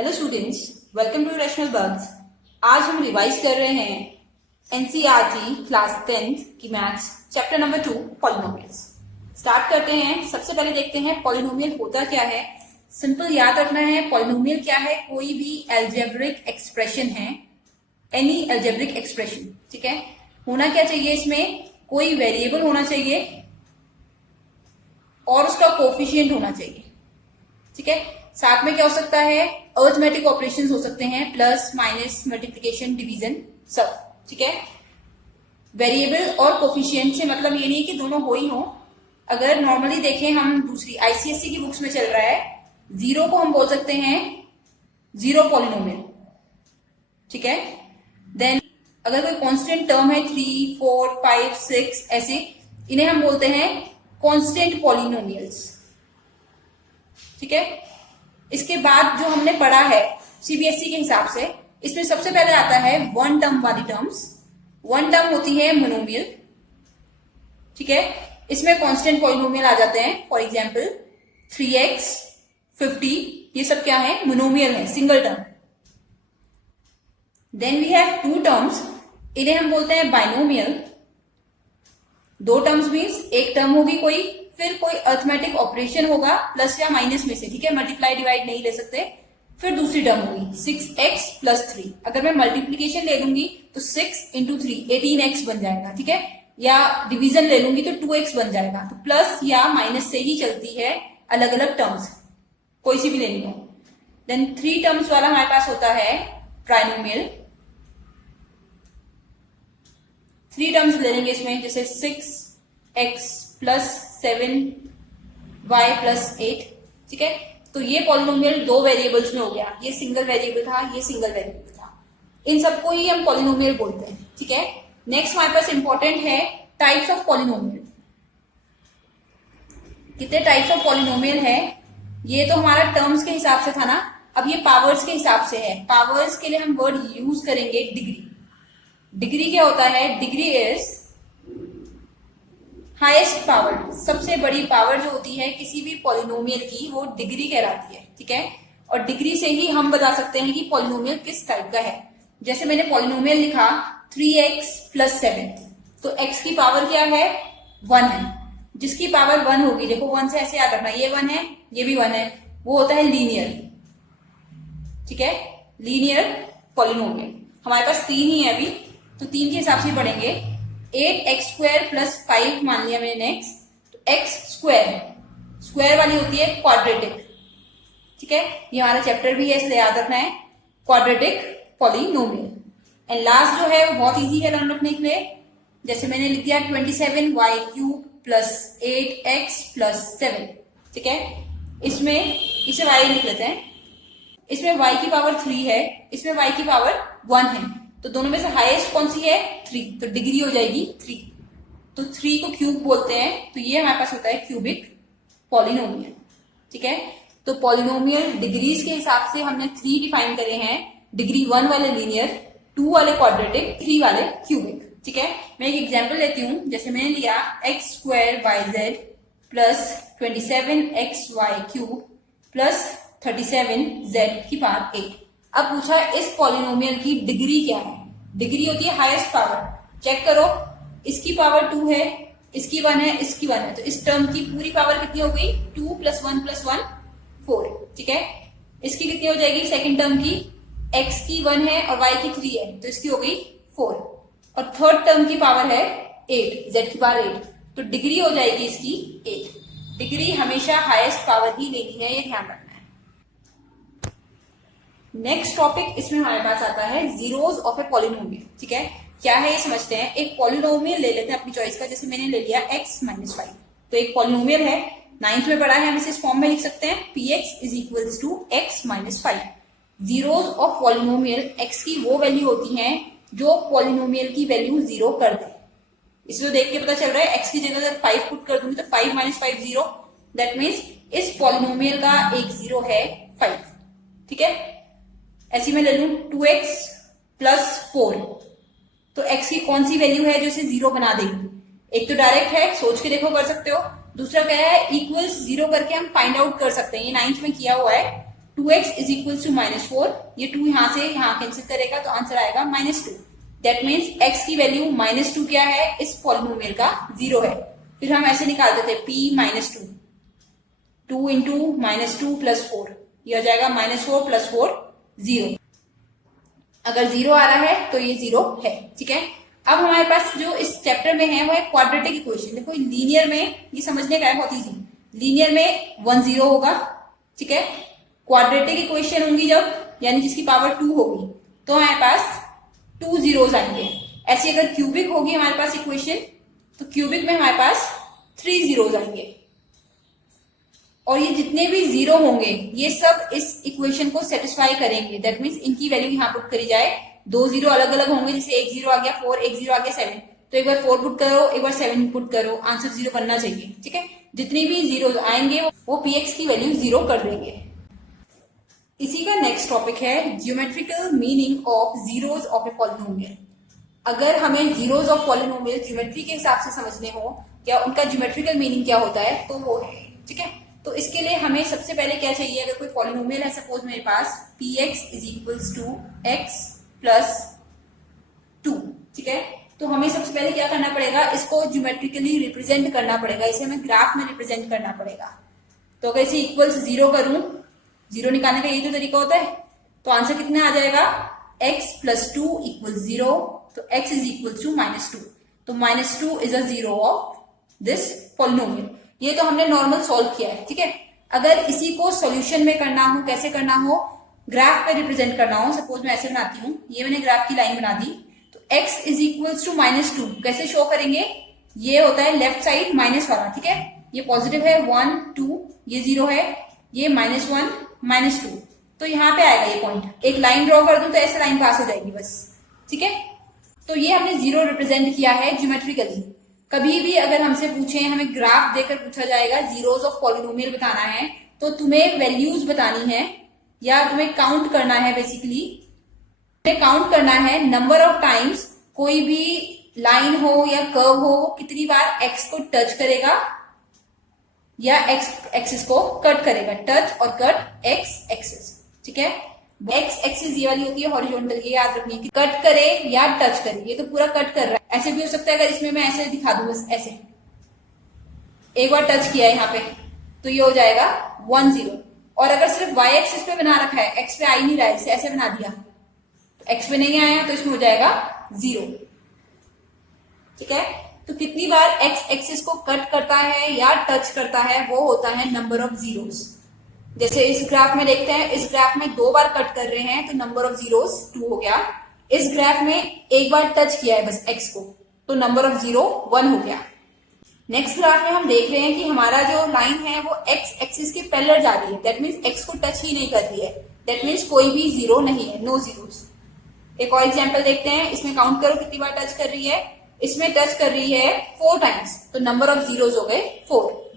Hello students, welcome to rational bugs. आज हम revise कर रहे हैं एनसीईआरटी क्लास 10 की maths chapter number 2 polynomials. Start करते हैं। सबसे पहले देखते हैं पॉलिनोमियल होता क्या है। सिंपल याद रखना है, पॉलिनोमियल क्या है, कोई भी एल्जेब्रिक एक्सप्रेशन है, एनी एल्जेब्रिक एक्सप्रेशन। ठीक है, होना क्या चाहिए, इसमें कोई वेरिएबल होना चाहिए और उसका कोफिशिएंट होना चाहिए। ठीक है, साथ में क्या हो सकता है, अरिथमेटिक ऑपरेशंस हो सकते हैं, प्लस माइनस मल्टीप्लिकेशन डिवीजन सब। ठीक है, वेरिएबल और कोफिशिएंट से मतलब ये नहीं कि दोनों हो ही हो। अगर नॉर्मली देखें हम, दूसरी आईसीएसई की बुक्स में चल रहा है, जीरो को हम बोल सकते हैं जीरो पॉलिनोमियल। ठीक है, देन अगर कोई कांस्टेंट टर्म है 3, 4, 5, 6 ऐसे, इन्हें हम बोलते हैं कांस्टेंट पॉलिनोमियल्स। ठीक है, इसके बाद जो हमने पढ़ा है सीबीएसई के हिसाब से, इसमें सबसे पहले आता है वन टर्म वाली टर्म्स। वन टर्म होती है मोनोमियल। ठीक है, इसमें कांस्टेंट पॉलिनोमियल आ जाते हैं। फॉर एग्जांपल 3x, 50, ये सब क्या है, मोनोमियल है, single term. Then we have two terms, इन्हें हम बोलते हैं बाइनोमियल। दो टर्म्स मीन्स एक टर्म होगी कोई, फिर कोई अरिथमेटिक ऑपरेशन होगा प्लस या माइनस में से। ठीक है, मल्टीप्लाई डिवाइड नहीं ले सकते। फिर दूसरी टर्म होगी 6x प्लस 3। अगर मैं मल्टीप्लीकेशन ले लूंगी तो 6 इंटू 3 18x बन जाएगा। ठीक है, या डिवीजन ले लूंगी तो 2x बन जाएगा। तो प्लस या माइनस से ही चलती है अलग अलग टर्म्स, कोई सी भी लेनी हो। देन 3 टर्म्स वाला हमारे पास होता है ट्राइनोमियल। 3 टर्म्स ले लेंगे इसमें, जैसे 6x प्लस 7y प्लस 8। ठीक है, तो ये पॉलिनोमियल दो वेरिएबल्स में हो गया, ये सिंगल वेरिएबल था, ये सिंगल वेरिएबल था। इन सबको ही हम पॉलिनोमियल बोलते हैं। ठीक है, नेक्स्ट हमारे पास इंपॉर्टेंट है टाइप्स ऑफ पॉलिनोमियल। कितने टाइप्स ऑफ पॉलिनोमियल है, ये तो हमारा टर्म्स के हिसाब से था ना, अब ये पावर्स के हिसाब से है। पावर्स के लिए हम वर्ड यूज करेंगे डिग्री। डिग्री क्या होता है, डिग्री इज हाईएस्ट पावर, सबसे बड़ी पावर जो होती है किसी भी पॉलिनोमियल की, वो डिग्री कहलाती है। ठीक है, और डिग्री से ही हम बता सकते हैं कि पॉलिनोमियल किस टाइप का है। जैसे मैंने पॉलिनोमियल लिखा 3x प्लस 7, तो x की पावर क्या है, 1 है। जिसकी पावर 1 होगी, देखो 1 से ऐसे याद रखना, ये 1 है, ये भी 1 है, वो होता है लीनियर। ठीक है, लीनियर पॉलिनोमियल। हमारे पास 3 ही है अभी, तो 3 के हिसाब से पढ़ेंगे। 8x स्क्वायर प्लस 5 मान लिया मैंने नेक्स्ट, तो x स्क्वायर है, स्क्वायर वाली होती है क्वाड्रेटिक। ठीक है, ये हमारा चैप्टर भी है, इसलिए याद रखना है क्वाड्रेटिक पॉलिनोमियल। एंड लास्ट जो है वो बहुत इजी है लर्न रखने के लिए। जैसे मैंने लिख दिया 27y cube plus 8x plus 7। ठीक है, इसमें इसे y लिख लेते हैं। इसमें y की पावर 3 है, इसमें y की पावर 1 है, तो दोनों में से हाईएस्ट कौन सी है, 3, तो डिग्री हो जाएगी 3। तो 3 को क्यूब बोलते हैं, तो ये हमारे पास होता है क्यूबिक पॉलिनोमियल। ठीक है, तो पॉलिनोमियल डिग्रीज के हिसाब से हमने 3 डिफाइन करे हैं। डिग्री 1 वाले लीनियर, 2 वाले क्वाड्रेटिक, 3 वाले क्यूबिक। ठीक है, मैं एक एग्जांपल लेती हूं। जैसे मैंने लिया x square yz plus 27xy cube plus 37z की पावर 8। अब पूछा इस पॉलिनोमियल की डिग्री क्या है। डिग्री होती है हाईएस्ट पावर। चेक करो, इसकी पावर 2 है, इसकी 1 है, इसकी 1 है, तो इस टर्म की पूरी पावर कितनी हो गई, 2 प्लस 1 प्लस 1 4। ठीक है, इसकी कितनी हो जाएगी सेकंड टर्म की, x की 1 है और y की 3 है, तो इसकी हो गई 4। और थर्ड टर्म की पावर है 8, z की पावर 8, तो डिग्री हो जाएगी इसकी 8। डिग्री हमेशा हाईएस्ट पावर ही लेनी है, ये ध्यान रखना है। नेक्स्ट टॉपिक इसमें हमारे पास आता है जीरोस ऑफ ए पॉलिनोमियल। ठीक है, क्या है ये समझते हैं। एक पॉलिनोमियल ले लेते हैं अपनी चॉइस का, जैसे मैंने ले लिया x माइनस 5, तो एक पॉलिनोमियल है, 9th में पढ़ा है, हम इसे इस फॉर्म में लिख सकते हैं px is equals to x minus 5। Zeros of polynomial, x की वो वैल्यू होती है जो पॉलिनोमियल की वैल्यू 0 कर दे। इसे तो देख के पता चल रहा है, x की जगह अगर 5 पुट कर दूंगी तो 5 माइनस 5 0, दैट मीन्स इस पॉलिनोमियल का एक 0 है 5। ठीक है, ऐसी मैं ले लू 2x प्लस 4, तो x की कौन सी वैल्यू है जो इसे 0 बना देगी। एक तो डायरेक्ट है, सोच के देखो कर सकते हो। दूसरा क्या है, इक्वल्स 0 करके हम फाइंड आउट कर सकते हैं, ये 9th में किया हुआ है। 2x इज इक्वल टू -4, ये 2 यहां से यहां कैंसिल करेगा तो आंसर आएगा -2। दैट मीन्स x की वैल्यू -2 क्या है, इस पॉलिनोमियल का 0 है। फिर हम ऐसे निकाल देते हैं p -2, 2 इंटू -2 प्लस 4, ये हो जाएगा -4 प्लस 4 0। अगर 0 आ रहा है तो ये 0 है, ठीक है। अब हमारे पास जो इस चैप्टर में है वो है क्वाड्रेटिक इक्वेशन। देखो लीनियर में ये समझने का है बहुत इजी, लीनियर में 1 0 होगा, ठीक है। क्वाड्रेटिक इक्वेशन होंगी जब, यानी जिसकी पावर 2 होगी, तो हमारे पास 2 zeros आएंगे। ऐसी अगर क्यूबिक होगी हमारे पास इक्वेशन, तो क्यूबिक में हमारे पास 3 zeros आएंगे। और ये जितने भी जीरो होंगे ये सब इस इक्वेशन को सेटिस्फाई करेंगे। दैट मीन्स इनकी वैल्यू यहाँ पुट करी जाए, 2 जीरो अलग अलग होंगे, जैसे एक 0 आ गया 4, एक 0 आ गया 7, तो एक बार 4 पुट करो, एक बार 7 पुट करो, आंसर 0 बनना चाहिए, ठीक है। जितने भी जीरो आएंगे वो px की वैल्यू 0 कर देंगे। इसी का नेक्स्ट टॉपिक है geometrical meaning of zeros of a polynomial. अगर हमें जीरोस ऑफ पॉलिनोमियल ज्योमेट्री के हिसाब से समझने हो या उनका ज्योमेट्रिकल मीनिंग क्या होता है तो वो है, ठीक है। तो इसके लिए हमें सबसे पहले क्या चाहिए, अगर कोई पॉलिनोमियल है, सपोज मेरे पास px is equals to x plus 2, ठीक है। तो हमें सबसे पहले क्या करना पड़ेगा, इसको ज्योमेट्रिकली रिप्रेजेंट करना पड़ेगा, इसे हमें ग्राफ में रिप्रेजेंट करना पड़ेगा। तो अगर इसे इक्वल्स 0 करूं, 0 निकालने का यही तो तरीका होता है, तो आंसर कितना आ जाएगा, x प्लस 2 इक्वल 0, तो x इज इक्वल टू -2, तो -2 is a zero of this polynomial. ये तो हमने नॉर्मल सॉल्व किया है, ठीक है। अगर इसी को सॉल्यूशन में करना हो, कैसे करना हो, ग्राफ पे रिप्रेजेंट करना हो, सपोज मैं ऐसे बनाती हूँ, ये मैंने ग्राफ की लाइन बना दी, तो x इज इक्वल टू -2 कैसे शो करेंगे, ये होता है लेफ्ट साइड माइनस वाला, ठीक है। ये पॉजिटिव है 1 2, ये 0 है, ये -1 -2, तो यहाँ पे आएगा ये पॉइंट। एक लाइन ड्रॉ कर दूं तो ऐसे लाइन पास हो जाएगी बस, ठीक है। तो ये हमने 0 रिप्रेजेंट किया है ज्योमेट्रिकली। कभी भी अगर हमसे पूछे, हमें ग्राफ देकर पूछा जाएगा जीरोस ऑफ पॉलिनोमियल बताना है, तो तुम्हें वैल्यूज बतानी है या तुम्हें काउंट करना है, बेसिकली तुम्हें काउंट करना है नंबर ऑफ टाइम्स कोई भी लाइन हो या कर्व हो कितनी बार x को टच करेगा या x एक्सिस को कट करेगा, टच और कट x एक्सिस, ठीक है। x एक्सिस ये वाली होती है हॉरिजॉन्टल, ये याद रखनी है कि कट करे या टच करे, ये तो पूरा कट कर रहा है। ऐसे भी हो सकता है, अगर इसमें मैं ऐसे दिखा दूं, बस ऐसे एक बार टच किया है यहाँ पे, तो ये हो जाएगा 1 0। और अगर सिर्फ y एक्सिस पे बना रखा है, x पे आ ही नहीं रहा है, इसे ऐसे बना दिया, तो x पे नहीं आया तो इसमें हो जाएगा 0, ठीक है। तो कितनी बार x एक्सिस को कट करता है या टच करता है वो होता है नंबर ऑफ जीरोस। जैसे इस ग्राफ में देखते हैं, इस ग्राफ में 2 बार कट कर रहे हैं तो नंबर ऑफ जीरोस 2 हो गया। इस ग्राफ में एक बार टच किया है बस x को, तो नंबर ऑफ जीरो 1 हो गया। नेक्स्ट ग्राफ में हम देख रहे हैं कि हमारा जो लाइन है वो x एक्सिस के पैरेलल जा रही है, दैट मीन्स x को टच ही नहीं कर रही है, दैट मीन्स कोई भी जीरो नहीं है, नो जीरोस। एक और एग्जांपल देखते हैं, इसमें काउंट करो कितनी बार टच कर रही है, इसमें टच कर रही है 4 टाइम्स, तो नंबर ऑफ जीरोस हो गए 4।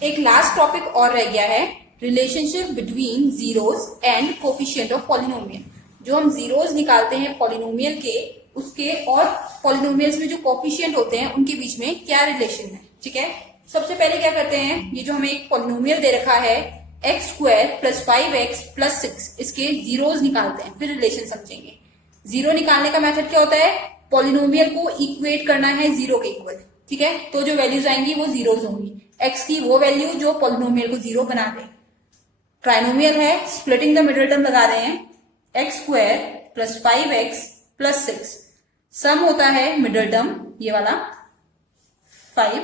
एक लास्ट टॉपिक और रह गया है, relationship between zeros and coefficient of polynomial. जो हम जीरोस निकालते हैं पॉलिनोमियल के, उसके और पॉलिनोमियल्स में जो कोफिशिएंट होते हैं उनके बीच में क्या रिलेशन है, ठीक है। सबसे पहले क्या करते हैं, ये जो हमें एक पॉलिनोमियल दे रखा है x² प्लस 5x प्लस 6, इसके जीरोस निकालते हैं, फिर रिलेशन समझेंगे। जीरो निकालने का मेथड क्या होता है, पॉलिनोमियल को इक्वेट करना है 0 के इक्वल, ठीक है। तो जो वैल्यूज आएंगी वो जीरोस होंगी, x की वो वैल्यू जो पॉलिनोमियल को 0 बना दे। ट्राइनोमियल है, स्प्लिटिंग द मिडिल टर्म लगा रहे हैं, x² प्लस 5x प्लस 6, सम होता है मिडिल टर्म ये वाला 5,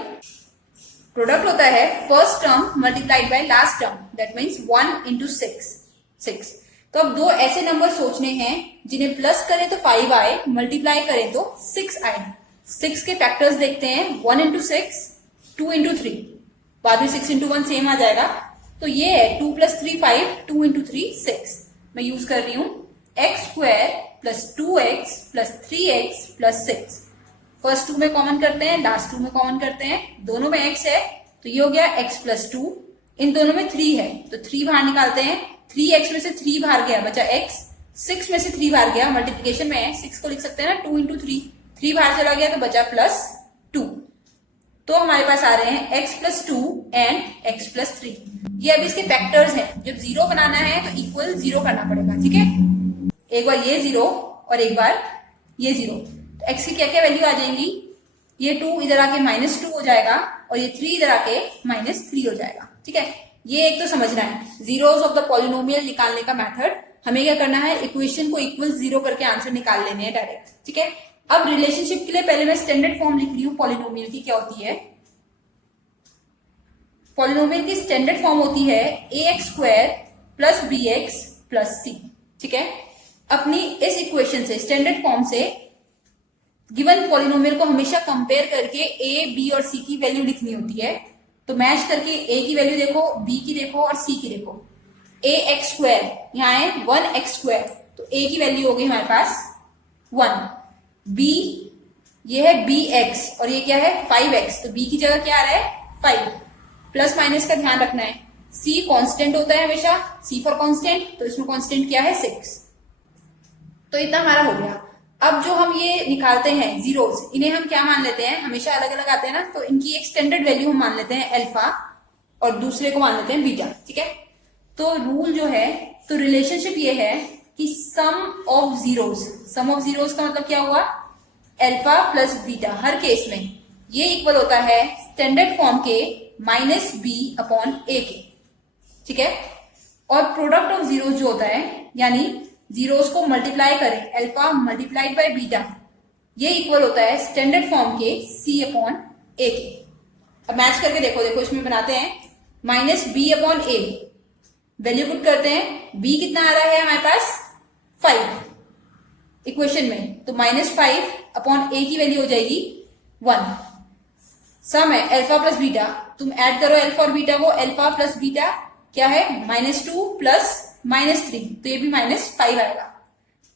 प्रोडक्ट होता है first term multiplied by last term, that means 1 into 6। तो अब 2 ऐसे नंबर सोचने हैं जिन्हें प्लस करें तो 5 आए, मल्टीप्लाई करें तो 6 आए। 6 के फैक्टर्स देखते हैं, 1 इंटू 6, 2 इंटू 3, बाद में 6 इंटू 1 सेम आ जाएगा। तो ये है 2 प्लस 3 5, 2 इंटू 3 6। मैं यूज कर रही हूं x² plus 2x plus 3x plus 6। First 2 में कॉमन करते हैं, लास्ट 2 में कॉमन करते हैं, दोनों में x है तो ये हो गया x प्लस 2, इन दोनों में 3 है तो 3 बाहर निकालते हैं, 3x में से 3 बाहर गया बचा x, 6 में से 3 बाहर गया, मल्टीप्लिकेशन में है 6 को लिख सकते हैं ना 2 इंटू 3 बाहर चला गया तो बचा प्लस 2। तो हमारे पास आ रहे हैं x plus 2 and x plus 3। ये अभी इसके फैक्टर्स हैं, जब जीरो बनाना है तो इक्वल जीरो करना पड़ेगा, ठीक है। एक बार ये जीरो और एक बार ये जीरो, तो एक्स की क्या क्या वैल्यू आ जाएंगी, ये 2 इधर आके -2 हो जाएगा और ये 3 इधर आके -3 हो जाएगा, ठीक है। ये एक तो समझना है जीरोस ऑफ द पॉलिनोमियल निकालने का मेथड। हमें क्या करना है, इक्वेशन को इक्वल जीरो करके आंसर निकाल लेने हैं डायरेक्ट, ठीक है। अब रिलेशनशिप के लिए पहले मैं स्टैंडर्ड फॉर्म लिख रही हूँ पॉलिनोमियल की। क्या होती है पॉलिनोमियल की स्टैंडर्ड फॉर्म? होती है ax² + bx + c, ठीक है। अपनी इस इक्वेशन से, स्टैंडर्ड फॉर्म से गिवन पॉलिनोमियल को हमेशा कंपेयर करके a, b और c की वैल्यू लिखनी होती है। तो मैच करके a की वैल्यू देखो, b की देखो और c की देखो। ax², यहाँ है 1x², तो a की वैल्यू होगी हमारे पास 1। b, ये है bx और ये क्या है 5x, तो b की जगह क्या आ रहा है 5। प्लस माइनस का ध्यान रखना है। c कांस्टेंट होता है हमेशा, c फॉर कांस्टेंट, तो इसमें कांस्टेंट क्या है 6। तो इतना हमारा हो गया। अब जो हम ये निकालते हैं जीरोस, इन्हें हम क्या मान लेते हैं, हमेशा अलग अलग आते हैं ना, तो इनकी एक स्टैंडर्ड वैल्यू हम मान लेते हैं अल्फा और दूसरे को मान लेते हैं बीटा, ठीक है। तो रूल जो है, तो रिलेशनशिप ये है कि sum of zeros, sum of zeros का मतलब क्या हुआ, अल्फा प्लस बीटा, हर केस में ये इक्वल होता है स्टैंडर्ड फॉर्म के -b/a के, ठीक है। और प्रोडक्ट ऑफ जीरोस जो होता है, यानी जीरोस को मल्टीप्लाई करें, अल्फा मल्टीप्लाइड बाय बीटा, ये इक्वल होता है स्टैंडर्ड फॉर्म के c/a के। अब मैच करके देखो, देखो इसमें बनाते हैं -b/a, वैल्यू पुट करते हैं, b कितना आ रहा है हमारे पास 5 इक्वेशन में, तो -5/a की वैल्यू हो जाएगी 1। सम है अल्फा प्लस बीटा, तुम ऐड करो अल्फा और बीटा को, अल्फा प्लस बीटा क्या है -2 प्लस -3, तो ये भी -5 आएगा।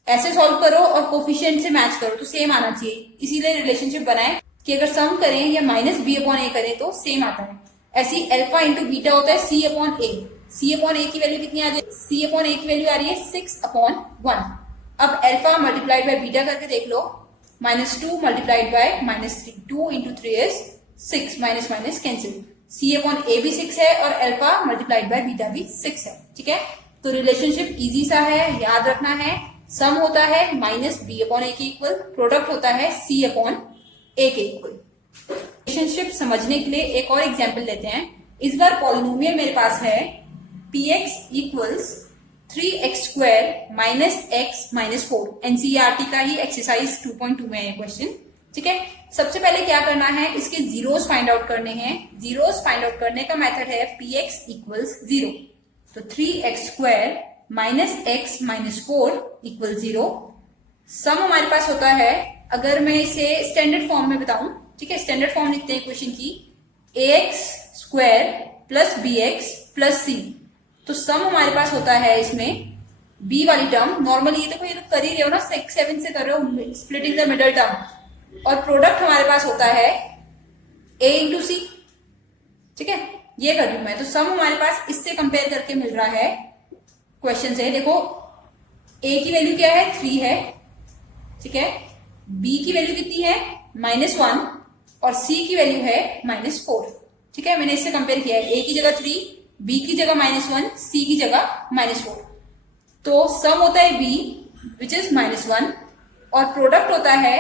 ऐसे सॉल्व करो और कोफिशिएंट से मैच करो तो सेम आना चाहिए, इसीलिए रिलेशनशिप बनाए कि अगर सम करें या -b/a करें तो सेम आता है। ऐसी अल्फा इंटू बीटा होता है c/a, c/a की वैल्यू कितनी आ जाएगी, c/a की वैल्यू आ रही है 6/1। अब अल्फा मल्टीप्लाइड बाय बीटा करके देख लो, -2 multiplied by -3, 2 into 3 is 6, minus minus cancel, c/a भी 6 है और अल्फा मल्टीप्लाइड बाय बीटा भी 6 है, ठीक है। तो रिलेशनशिप इजी सा है, याद रखना है। सम होता है -b/a के इक्वल, प्रोडक्ट होता है c/a के इक्वल। रिलेशनशिप समझने के लिए एक और एग्जांपल लेते हैं। इस बार पॉलिनोमियल मेरे पास है px = 3x² - x - 4। एनसीईआरटी का ही एक्सरसाइज 2.2 में है क्वेश्चन, ठीक है। सबसे पहले क्या करना है, इसके जीरोस फाइंड आउट करने हैं। जीरोस फाइंड आउट करने का मेथड है px = 0, तो 3x² - x - 4 = 0। सम हमारे पास होता है, अगर मैं इसे स्टैंडर्ड फॉर्म में बताऊं, ठीक है, स्टैंडर्ड फॉर्म लिखते हैं क्वेश्चन की, ax² + bx + c। तो सम हमारे पास होता है इसमें b वाली टर्म, नॉर्मली ये तो कर ही रहे हो ना, 6 7 से कर रहे हो, स्प्लिटिंग द मिडल टर्म, और प्रोडक्ट हमारे पास होता है a × c, ठीक है, ये कर लू मैं। तो सम हमारे पास इससे कंपेयर करके मिल रहा है क्वेश्चन से। देखो a की वैल्यू क्या है 3 है, ठीक है, b की वैल्यू कितनी है -1 और c की वैल्यू है -4, ठीक है। मैंने इससे कंपेयर किया है, a की जगह 3, b की जगह -1, c की जगह -4। तो सम होता है b विच इज -1 और प्रोडक्ट होता है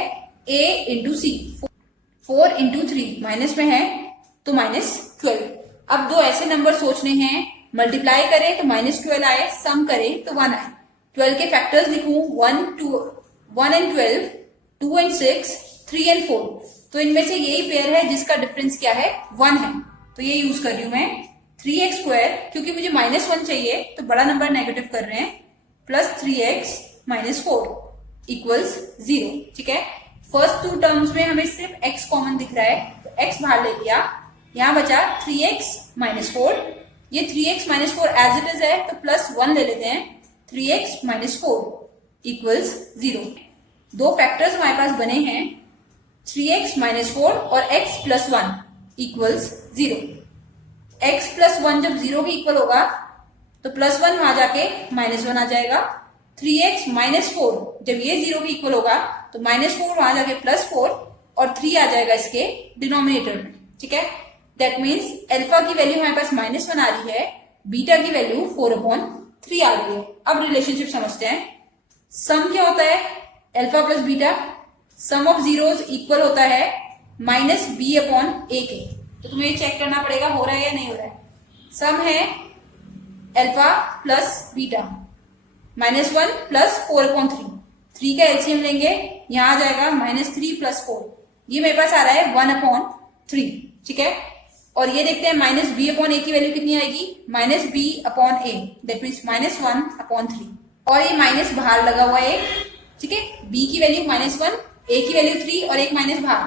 a × c, 4 × 3 माइनस में है तो -12। अब दो ऐसे नंबर सोचने हैं, मल्टीप्लाई करें तो -12 आए, सम करें तो 1 आए। 12 के फैक्टर्स लिखूं, 1 and 12, 2 and 6, 3 and 4। तो इनमें से यही पेयर है जिसका डिफरेंस क्या है 1 है, तो ये यूज कर रही हूं मैं। 3x², क्योंकि मुझे -1 चाहिए तो बड़ा नंबर नेगेटिव कर रहे हैं, प्लस 3x - 4 = 0, ठीक है। फर्स्ट 2 टर्म्स में हमें सिर्फ x कॉमन दिख रहा है, तो x बाहर ले लिया, यहां बचा 3x - 4। ये 3x - 4 एज इट इज है, तो +1 ले लेते हैं, 3x - 4 = 0। दो फैक्टर्स हमारे पास बने हैं, 3x - 4 और x + 1 = 0। x + 1 जब 0 के इक्वल होगा तो +1 वहां जाके -1 आ जाएगा। 3x - 4 जब ये 0 के इक्वल होगा तो -4 वहां जाके +4 और 3 आ जाएगा इसके डिनोमिनेटर में, ठीक है। दैट मीन्स अल्फा की वैल्यू हमारे पास -1 आ रही है, बीटा की वैल्यू 4/3 आ गई है। अब रिलेशनशिप समझते हैं। सम क्या होता है? Alpha plus beta. Sum of zeros equal होता है -b/a के। तो तुम्हें ये चेक करना पड़ेगा हो रहा है या नहीं हो रहा है। सम है अल्फा प्लस बीटा, -1 प्लस 4/3। 3 का एलसीएम लेंगे, यहां आ जाएगा -3 + 4। ये मेरे पास आ रहा है 1/3, ठीक है। और ये देखते हैं -b/a की वैल्यू कितनी आएगी? -b/a, that means -1/3। और ये माइनस बाहर लगा हुआ है, ठीक है। b की वैल्यू -1, a की वैल्यू 3 और एक माइनस बाहर,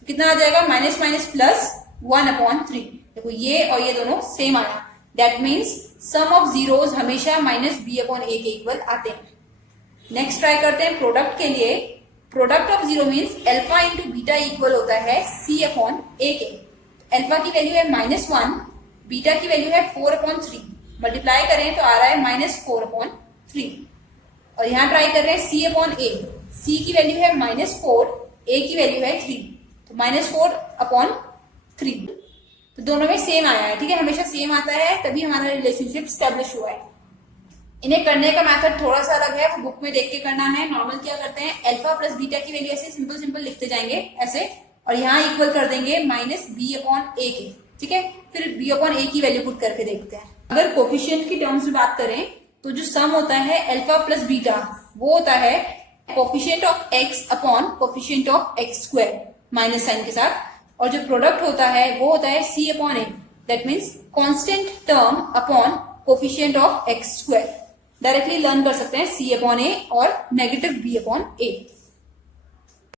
तो कितना आ जाएगा? Minus minus plus 1/3। देखो ये और ये दोनों सेम आया, that means sum of zeros हमेशा -b/a के इक्वल आते हैं। नेक्स्ट ट्राई करते हैं प्रोडक्ट के लिए। Product of zero means alpha into beta equal होता है c/a के। अल्फा की वैल्यू है -1, बीटा की वैल्यू है 4/3, मल्टीप्लाई करें तो आ रहा है -4/3। और यहां ट्राई कर रहे हैं c/a। c की वैल्यू है -4, a की वैल्यू है 3, तो -4/3। तो दोनों में सेम आया है, ठीक है। हमेशा सेम आता है तभी हमारा रिलेशनशिप स्टैब्लिश हुआ है। इन्हें करने का मेथड थोड़ा सा अलग है, वो बुक में देख के करना है। नॉर्मल क्या करते हैं, अल्फा प्लस बीटा की वैल्यू ऐसे सिंपल लिखते जाएंगे ऐसे, और यहाँ इक्वल कर देंगे -b/a के, ठीक है। फिर b/a की वैल्यू पुट करके देखते हैं। अगर कोफिशिएंट की टर्म्स में बात करें तो जो सम होता है अल्फा प्लस बीटा वो होता है coefficient of x upon coefficient of x², minus sign के साथ। और जो प्रोडक्ट होता है वो होता है c/a, that means constant term upon coefficient of x²। Directly learn कर सकते हैं c/a और नेगेटिव b/a।